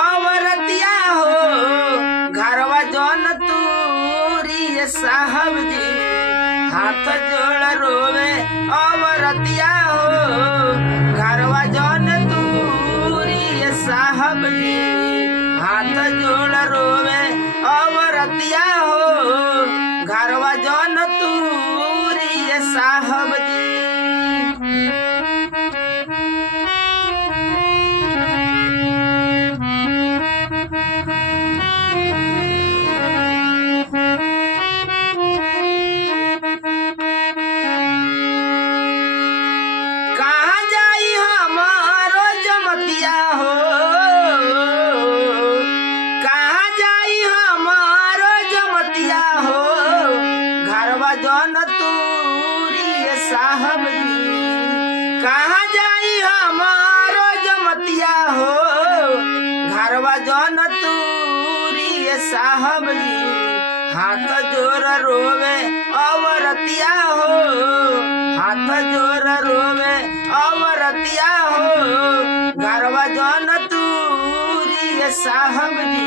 औरतिया हो घरवा जौन तूरी साहब जी हाथ जोड़ रोवे औरतिया हो घरवा जौन तूरी साहब जी हाथ जोड़ रोवे औरतिया हो घरवा जौन तूरी साहब जी। कहाँ जाई हमारो जमतिया हो कहाँ जाई हमारो जमतिया हो घरवा जौन तूरी साहब जी कहाँ जाई हमारो जमतिया हो घरवा जौन तूरी साहब जी हाथ जोर रोवे औरतिया हो हाथ जोर रोवे औरतिया हो घरवा जौन तूरी साहब जी।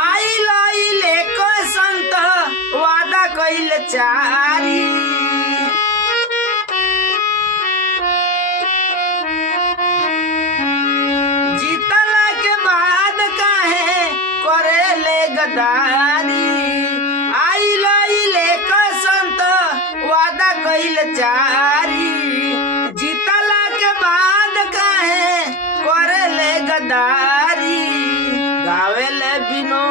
आइल आइले को संत वादा कइल चारी जीतला के बाद काहे करेले गदारी आइल आइले को संत वादा कइल चारी जीतला के बाद काहे करेले गदारी गावेले बिनो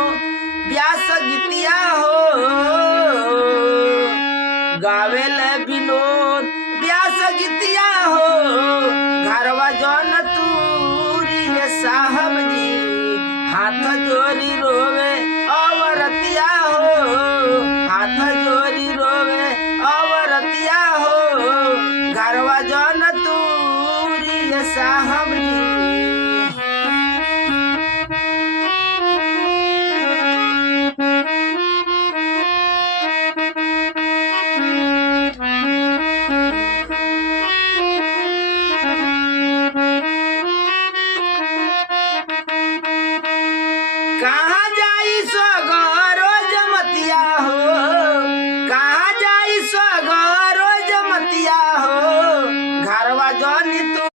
व्यास गीतिया हो गावेले विनोद व्यास गीतिया हो घरवा जौन तूरी साहब जी हाथ जोरी रोवे औरतिया हो हाथ जोरी रोवे औरतिया हो घरवा जौन तूरी साहब जी। कहाँ जाई सगरो जमतिया हो